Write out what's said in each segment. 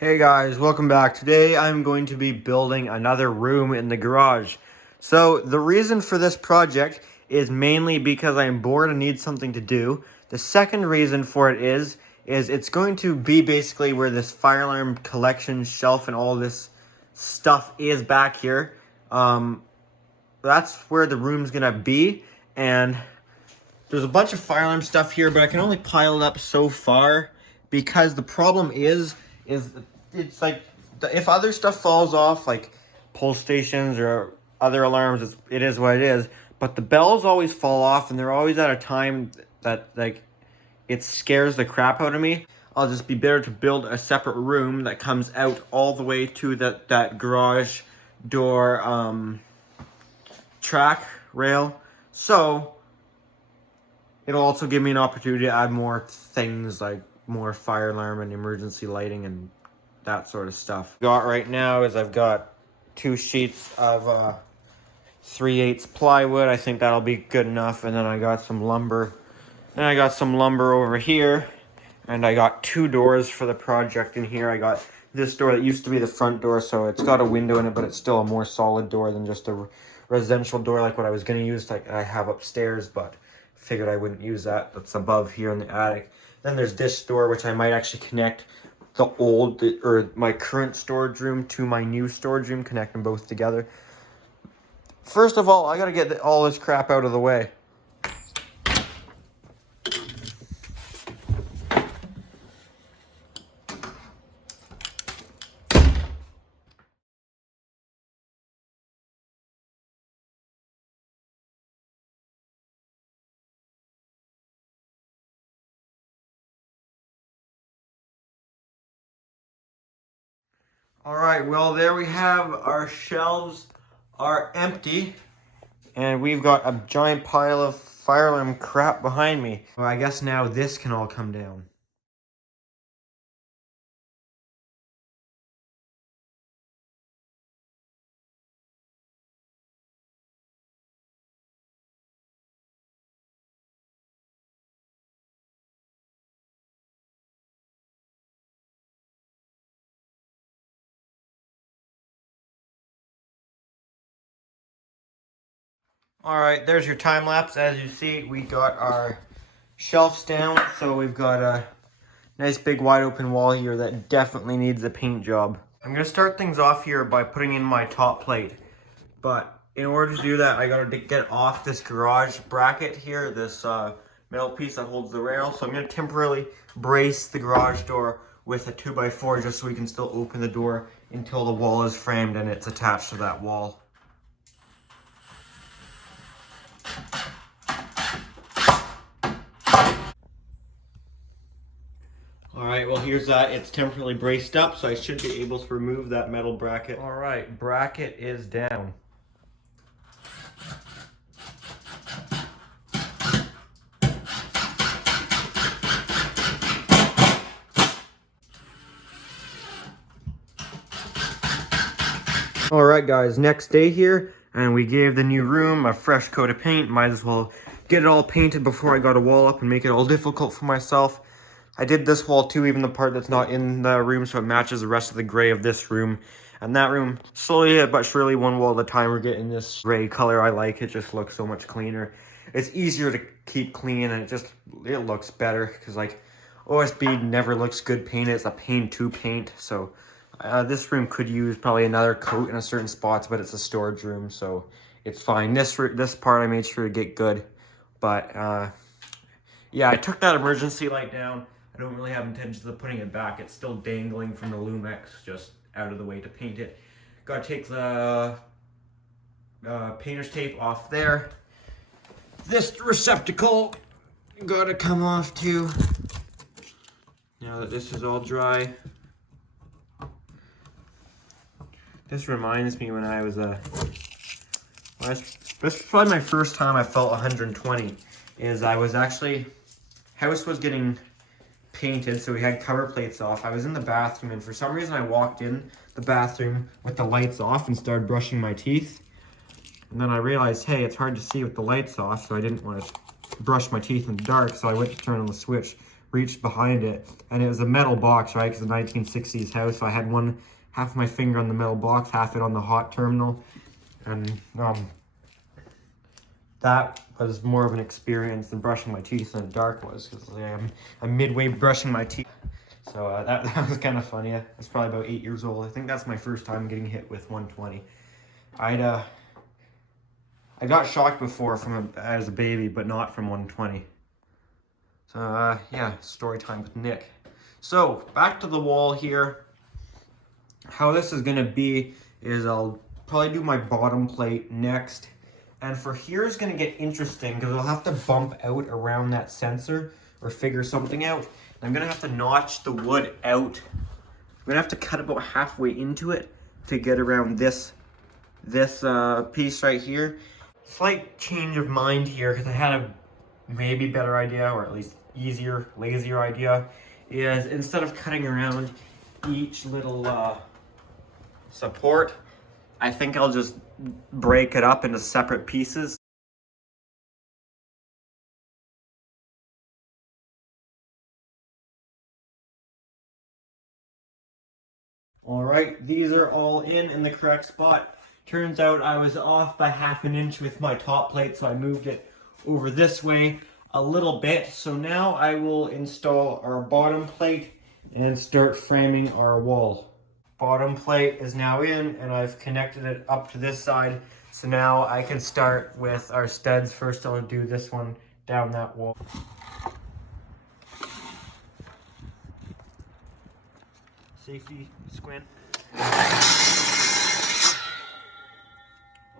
Hey guys, welcome back. Today I'm going to be building another room in the garage. So the reason for this project is mainly because I'm bored and need something to do. The second reason for it is it's going to be basically where this fire alarm collection shelf and all this stuff is back here. That's where the room's gonna be, and there's a bunch of fire alarm stuff here, but I can only pile it up so far because the problem is it's like if other stuff falls off, like pull stations or other alarms, it is what it is. But the bells always fall off, and they're always at a time that like it scares the crap out of me. I'll just be better to build a separate room that comes out all the way to that garage door track rail. So it'll also give me an opportunity to add more things like more fire alarm and emergency lighting and that sort of stuff. Got right now is I've got 2 sheets of 3/8 plywood. I think that'll be good enough. And then I got some lumber. Then I got some lumber over here. And I got 2 doors for the project in here. I got this door that used to be the front door, so it's got a window in it, but it's still a more solid door than just a residential door like what I was going to use, like I have upstairs, but figured I wouldn't use that. That's above here in the attic. Then there's this door, which I might actually connect my current storage room to my new storage room, connect them both together. First of all, I gotta get all this crap out of the way. All right, well, there we have our shelves are empty, and we've got a giant pile of fire alarm crap behind me. Well, I guess now this can all come down. All right, there's your time lapse. As you see, we got our shelves down, so we've got a nice big wide open wall here that definitely needs a paint job. I'm gonna start things off here by putting in my top plate, but in order to do that, I gotta get off this garage bracket here, this metal piece that holds the rail. So I'm gonna temporarily brace the garage door with a 2x4 just so we can still open the door until the wall is framed and it's attached to that wall. Alright, well here's that. It's temporarily braced up, so I should be able to remove that metal bracket. Alright, bracket is down. Alright guys, next day here, and we gave the new room a fresh coat of paint. Might as well get it all painted before I got a wall up and make it all difficult for myself. I did this wall too, even the part that's not in the room, so it matches the rest of the gray of this room. And that room, slowly but surely, one wall at a time, we're getting this gray color. I like it, just looks so much cleaner. It's easier to keep clean, and it looks better, because like OSB never looks good painted. It's a pain to paint, so this room could use probably another coat in a certain spots, but it's a storage room, so it's fine. This part I made sure to get good, but yeah, I took that emergency light down. I don't really have intentions of putting it back. It's still dangling from the Lumex, just out of the way to paint it. Gotta take the painter's tape off there. This receptacle gotta come off too. Now that this is all dry. This reminds me when I was this was probably my first time I felt 120. Is I was actually, house was getting painted, so we had cover plates off. I was in the bathroom, and for some reason I walked in the bathroom with the lights off and started brushing my teeth. And then I realized, hey, it's hard to see with the lights off, so I didn't want to brush my teeth in the dark, so I went to turn on the switch, reached behind it, and it was a metal box, right? Because the 1960s house, so I had half my finger on the metal box, half it on the hot terminal, and that was more of an experience than brushing my teeth in the dark was, because I'm midway brushing my teeth. So that was kind of funny. I was probably about 8 years old. I think that's my first time getting hit with 120. I got shocked before as a baby, but not from 120. So yeah, story time with Nick. So back to the wall here. How this is gonna be is I'll probably do my bottom plate next. And for here is gonna get interesting because I'll have to bump out around that sensor or figure something out. I'm gonna have to notch the wood out. I'm gonna have to cut about halfway into it to get around this piece right here. Slight change of mind here because I had a maybe better idea, or at least easier, lazier idea, is instead of cutting around each little support, I think I'll just break it up into separate pieces. All right, these are all in the correct spot. Turns out I was off by ½ an inch with my top plate, so I moved it over this way a little bit. So now I will install our bottom plate and start framing our wall. Bottom plate is now in, and I've connected it up to this side. So now I can start with our studs. First I'll do this one down that wall. Safety squint.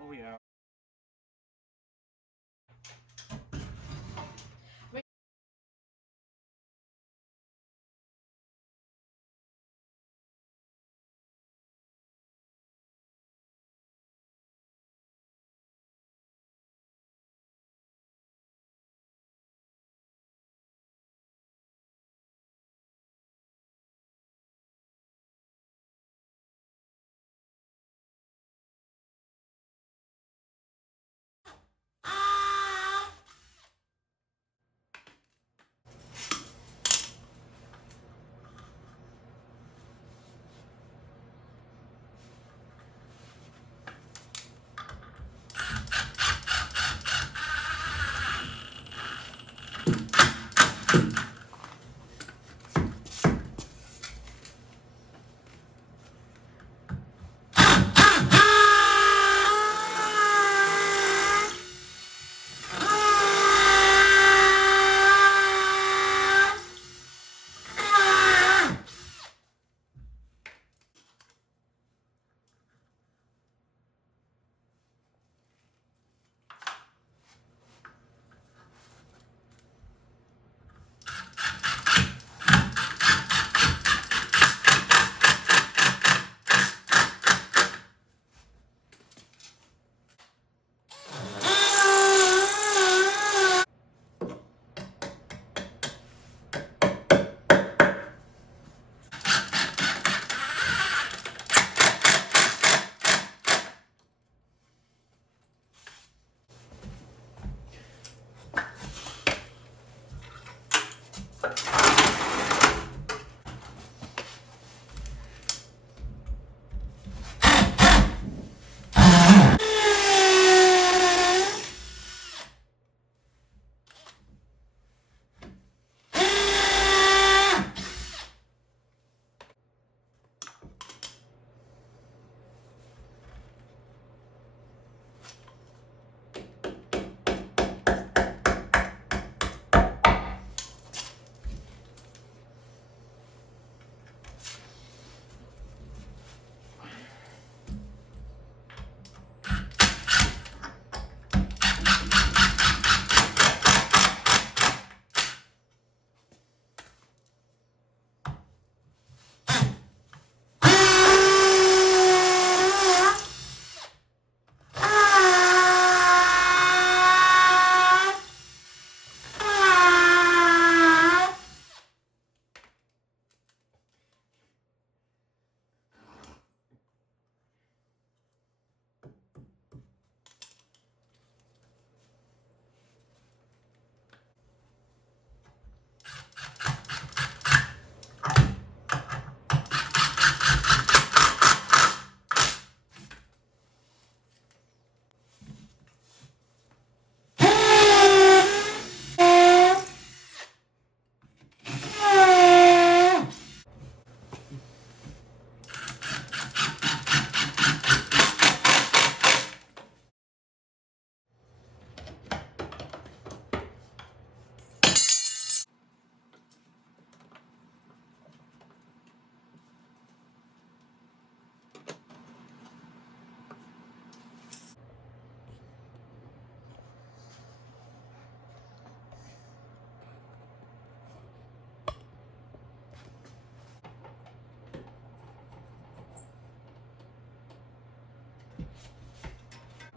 Oh yeah.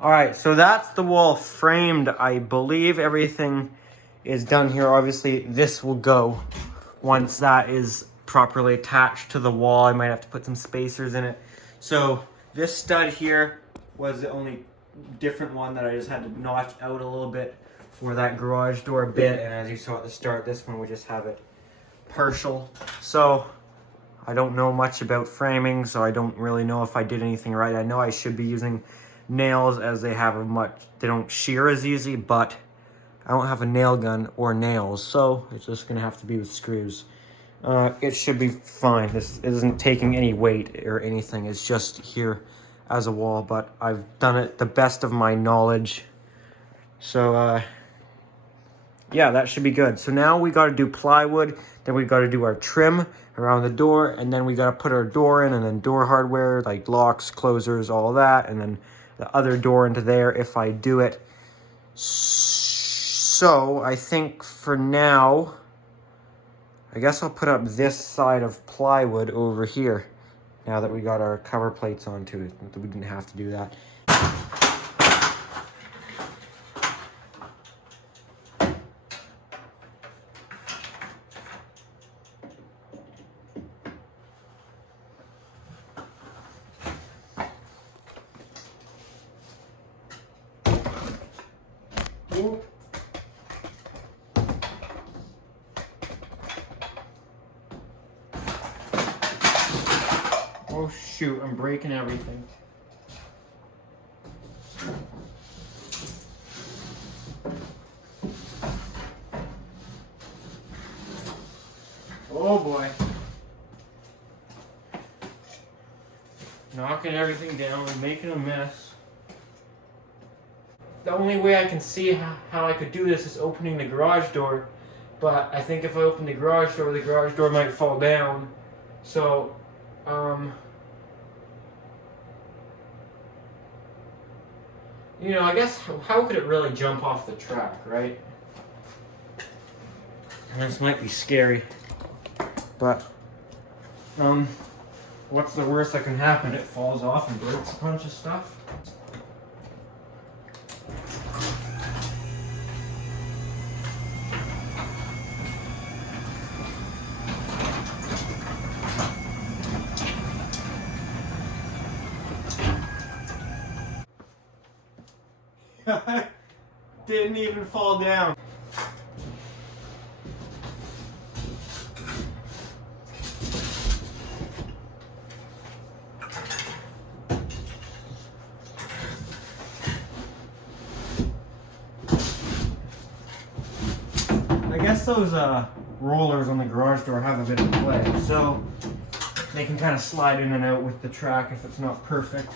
All right, so that's the wall framed. I believe everything is done here. Obviously, this will go once that is properly attached to the wall. I might have to put some spacers in it. So this stud here was the only different one that I just had to notch out a little bit for that garage door bit. And as you saw at the start, this one we just have it partial. So I don't know much about framing, so I don't really know if I did anything right. I know I should be using nails as they don't shear as easy, but I don't have a nail gun or nails, so it's just gonna have to be with screws. It should be fine. This isn't taking any weight or anything. It's just here as a wall, but I've done it the best of my knowledge. So yeah, that should be good. So now we got to do plywood, then we got to do our trim around the door, and then we got to put our door in, and then door hardware like locks, closers, all that, and then the other door into there if I do it. So I think for now, I guess I'll put up this side of plywood over here now that we got our cover plates onto it. We didn't have to do that. Oh shoot, I'm breaking everything. Oh boy. Knocking everything down and making a mess. The only way I can see how I could do this is opening the garage door, but I think if I open the garage door might fall down. So, you know, I guess how could it really jump off the track, right? And this might be scary, but what's the worst that can happen? It falls off and breaks a bunch of stuff. Didn't even fall down. I guess those rollers on the garage door have a bit of play, so they can kind of slide in and out with the track if it's not perfect.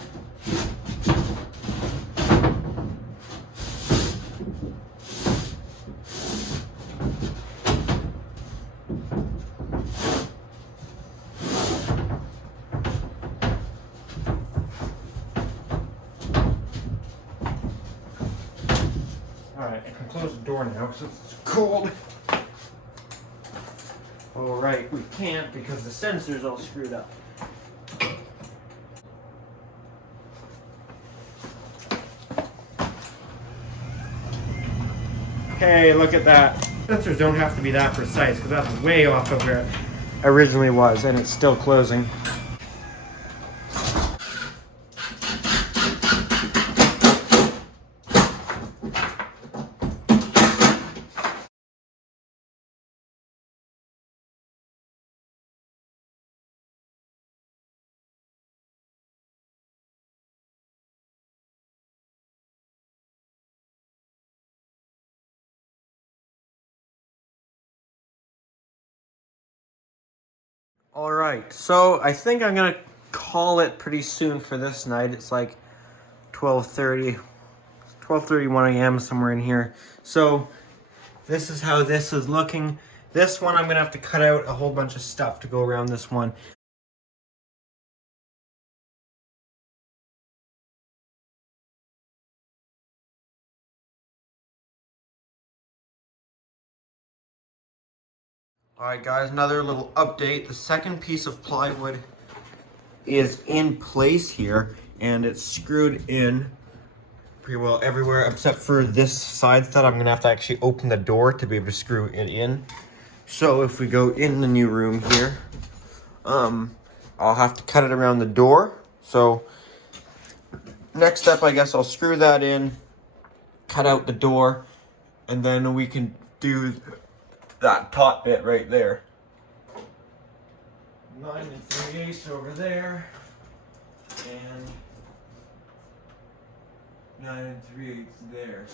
Alright, I can close the door now because it's cold. Alright, we can't because the sensor's all screwed up. Hey, look at that. Sensors don't have to be that precise because that's way off of where it originally was, and it's still closing. All right, so I think I'm gonna call it pretty soon for this night. It's like 12:31 a.m. somewhere in here. So this is how this is looking. This one I'm gonna have to cut out a whole bunch of stuff to go around this one. Alright guys, another little update. The second piece of plywood is in place here and it's screwed in pretty well everywhere except for this side that I'm gonna have to actually open the door to be able to screw it in. So if we go in the new room here, I'll have to cut it around the door. So next step, I guess I'll screw that in, cut out the door, and then we can do that top bit right there. 9 3/8 over there, and 9 3/8 there.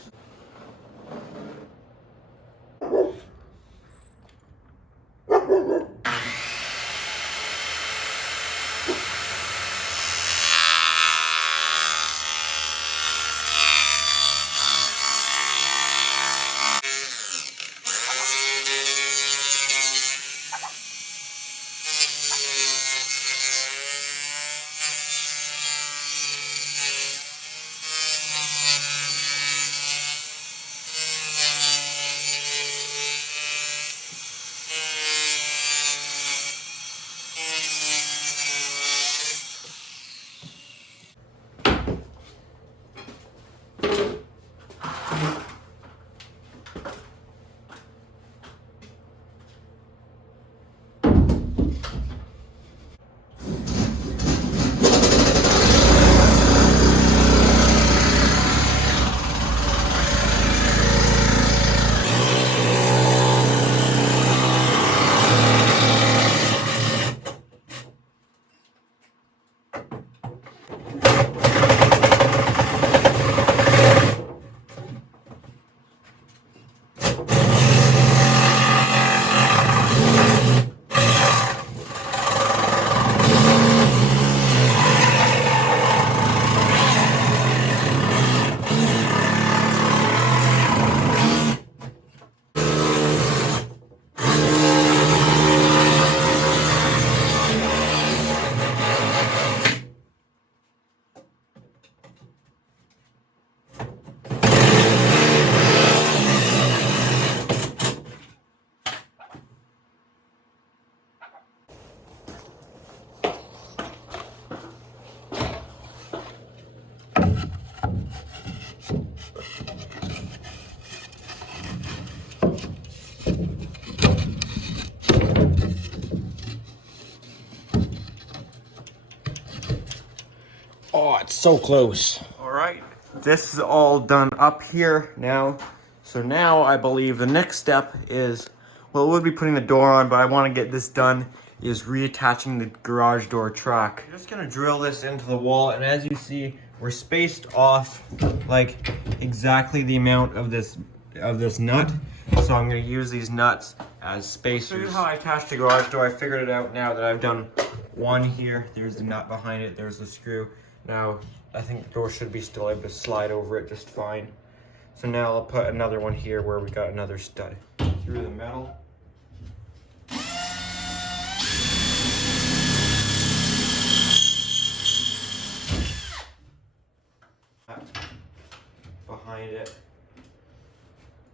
Oh, it's so close. All right, this is all done up here now. So now I believe the next step is, well, we'll be putting the door on, but I want to get this done, is reattaching the garage door track. I'm just gonna drill this into the wall, and as you see, we're spaced off like exactly the amount of this nut. So I'm gonna use these nuts as spacers. So here's how I attach the garage door. I figured it out now that I've done one here. There's the nut behind it, there's the screw. Now, I think the door should be still able to slide over it just fine. So now I'll put another one here where we got another stud through the metal. Behind it,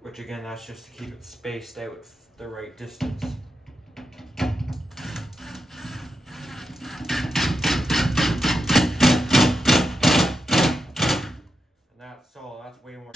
which again, that's just to keep it spaced out the right distance. That's all, that's way more.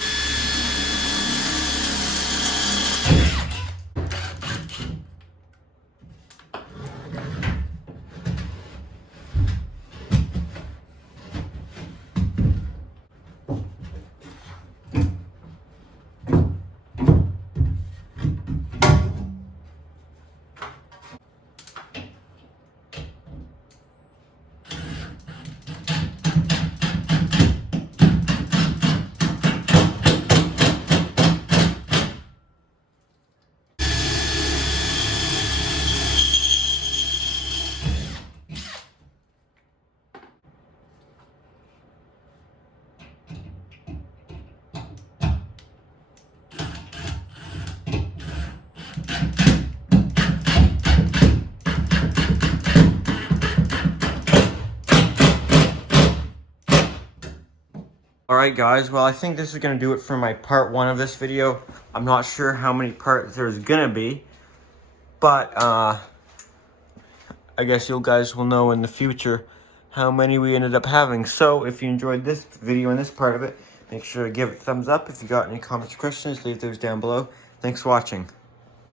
Alright guys, well I think this is going to do it for my part 1 of this video. I'm not sure how many parts there's going to be, but I guess you guys will know in the future how many we ended up having. So if you enjoyed this video and this part of it, Make sure to give it a thumbs up. If you got any comments or questions, leave those down below. Thanks for watching.